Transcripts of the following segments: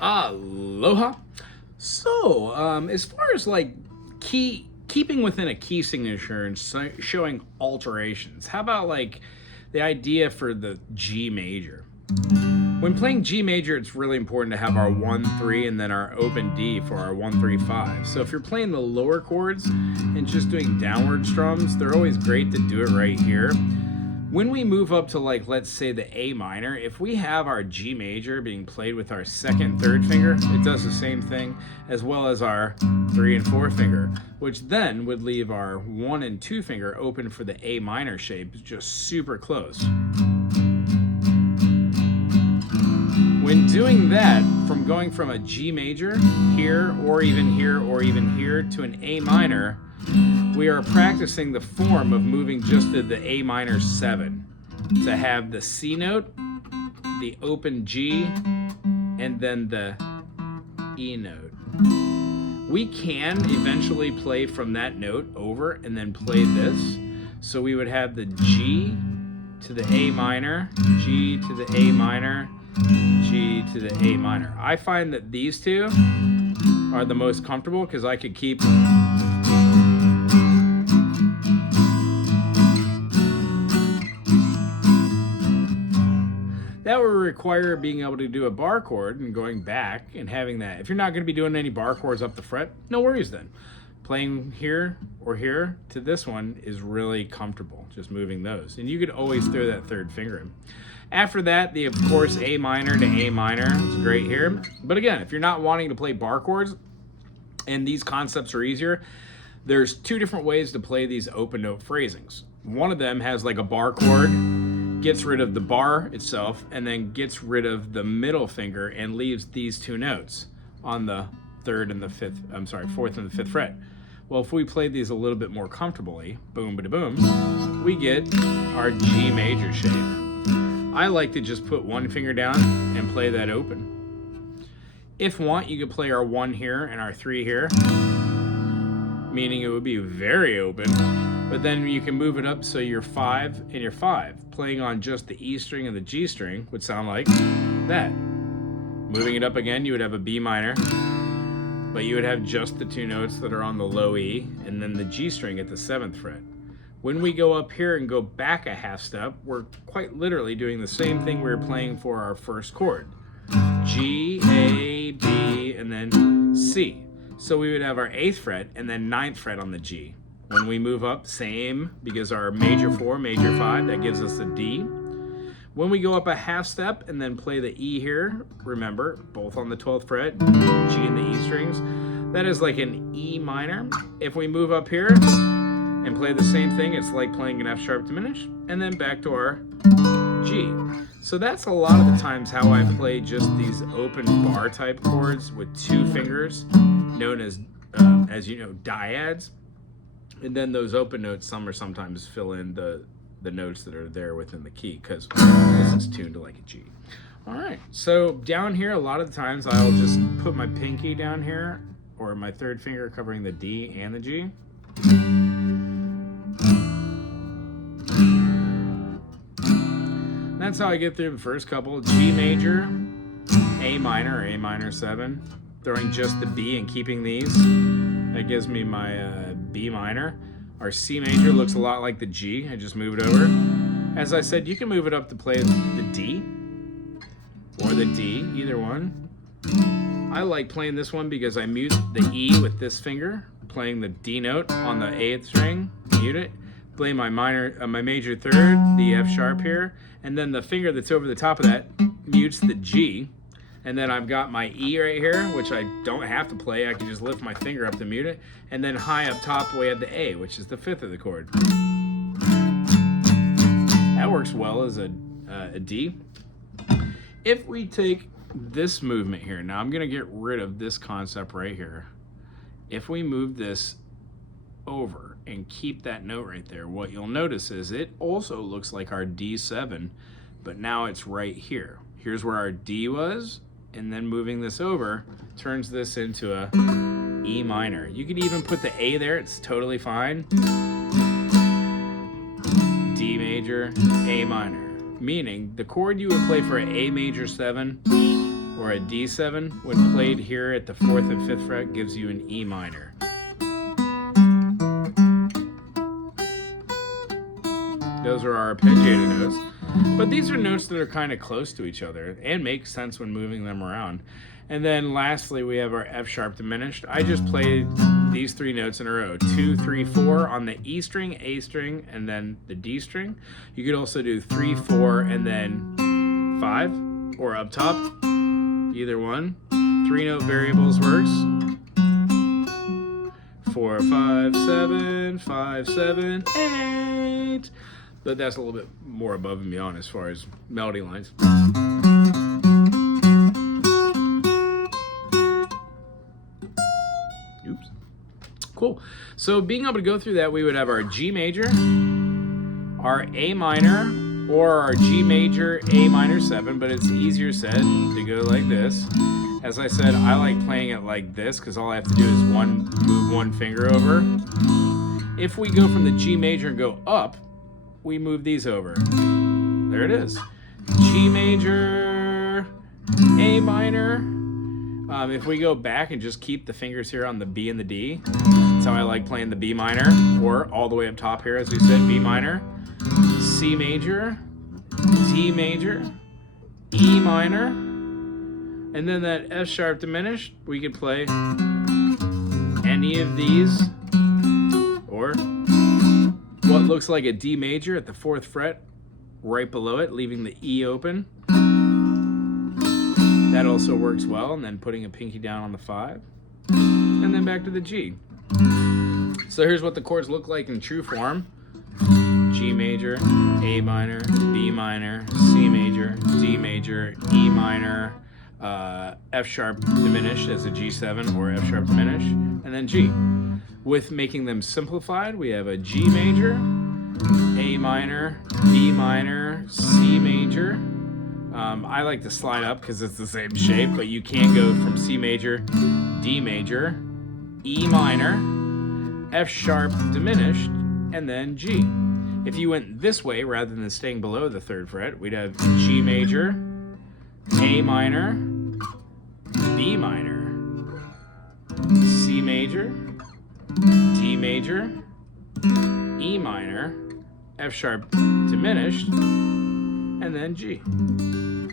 Aloha. So, as far as like keeping within a key signature and showing alterations, how about like the idea for the G major? When playing G major, it's really important to have our 1 3 and then our open D for our 1 3 5. So if you're playing the lower chords and just doing downward strums, they're always great to do it right here. When we move up to, like, let's say the A minor, if we have our G major being played with our second, third finger, it does the same thing, as well as our 3 and 4 finger, which then would leave our 1 and 2 finger open for the A minor shape, just super close. When doing that, from going from a G major here, or even here, or even here, to an A minor, we are practicing the form of moving just to the A minor 7 to have the C note, the open G, and then the E note. We can eventually play from that note over and then play this. So we would have the G to the A minor, G to the A minor, G to the A minor. I find that these two are the most comfortable because I could keep that would require being able to do a bar chord and going back and having that. If you're not going to be doing any bar chords up the fret, no worries then. Playing here or here to this one is really comfortable, just moving those. And you could always throw that third finger in. After that, of course, A minor to A minor is great here. But again, if you're not wanting to play bar chords and these concepts are easier, there's two different ways to play these open note phrasings. One of them has like a bar chord, gets rid of the bar itself, and then gets rid of the middle finger and leaves these two notes on the fourth and the fifth fret. Well, if we play these a little bit more comfortably, boom, bada boom, we get our G major shape. I like to just put one finger down and play that open. If want, you could play our 1 here and our 3 here, meaning it would be very open, but then you can move it up so your 5 and your 5, playing on just the E string and the G string would sound like that. Moving it up again, you would have a B minor, but you would have just the 2 notes that are on the low E and then the G string at the 7th fret. When we go up here and go back a half step, we're quite literally doing the same thing we were playing for our first chord. G, A, B, and then C. So we would have our 8th fret and then 9th fret on the G. When we move up, same, because our major 4, major 5, that gives us a D. When we go up a half step and then play the E here, remember, both on the 12th fret, G and the E strings, that is like an E minor. If we move up here and play the same thing, it's like playing an F sharp diminished, and then back to our G. So that's a lot of the times how I play just these open bar type chords with 2 fingers, known as you know, dyads. And then those open notes, sometimes fill in the notes that are there within the key, because this is tuned to like a G. All right, so down here, a lot of the times I'll just put my pinky down here, or my 3rd finger covering the D and the G. That's how I get through the first couple. G major, A minor, or A minor 7, throwing just the B and keeping these. That gives me my B minor. Our C major looks a lot like the G. I just move it over. As I said, you can move it up to play the D or the D, either one. I like playing this one because I mute the E with this finger, playing the D note on the 8th string, mute it, play my major 3rd, the F sharp here, and then the finger that's over the top of that mutes the G. And then I've got my E right here, which I don't have to play. I can just lift my finger up to mute it. And then high up top, we have the A, which is the 5th of the chord. That works well as a D. If we take this movement here, now I'm gonna get rid of this concept right here. If we move this over and keep that note right there, what you'll notice is it also looks like our D7, but now it's right here. Here's where our D was, and then moving this over turns this into a E minor. You could even put the A there, it's totally fine. D major, A minor. Meaning the chord you would play for an A major 7 or a D7 when played here at the 4th and 5th fret gives you an E minor. Those are our arpeggiated notes. But these are notes that are kind of close to each other and make sense when moving them around. And then lastly, we have our F sharp diminished. I just played these 3 notes in a row, 2, 3, 4 on the E string, A string, and then the D string. You could also do 3, 4, and then 5, or up top, either one. 3 note variables works. 4, 5, 7, 5, 7, 8. But that's a little bit more above and beyond as far as melody lines. Oops. Cool. So being able to go through that, we would have our G major, our A minor, or our G major, A minor 7, but it's easier said to go like this. As I said, I like playing it like this because all I have to do is move one finger over. If we go from the G major and go up, we move these over. There it is. G major, A minor. If we go back and just keep the fingers here on the B and the D, that's how I like playing the B minor, or all the way up top here, as we said, B minor, C major, D major, E minor, and then that F sharp diminished, we could play any of these, or what looks like a D major at the 4th fret, right below it, leaving the E open. That also works well, and then putting a pinky down on the 5, and then back to the G. So here's what the chords look like in true form. G major, A minor, B minor, C major, D major, E minor, F sharp diminished as a G7 or F sharp diminished, and then G. With making them simplified, we have a G major, A minor, B minor, C major. I like to slide up because it's the same shape, but you can go from C major, D major, E minor, F sharp diminished, and then G. If you went this way rather than staying below the 3rd fret, we'd have G major, A minor, B minor, C major, D major, E minor, F sharp diminished, and then G.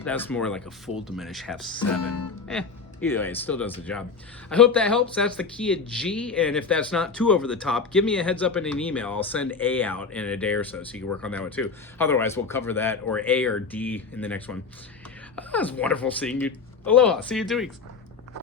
That's more like a full diminished half 7. Either way, it still does the job. I hope that helps. That's the key of G, and if that's not too over the top, give me a heads up in an email. I'll send A out in a day or so you can work on that one too. Otherwise, we'll cover that, or A or D in the next one. It was wonderful seeing you. Aloha. See you in 2 weeks.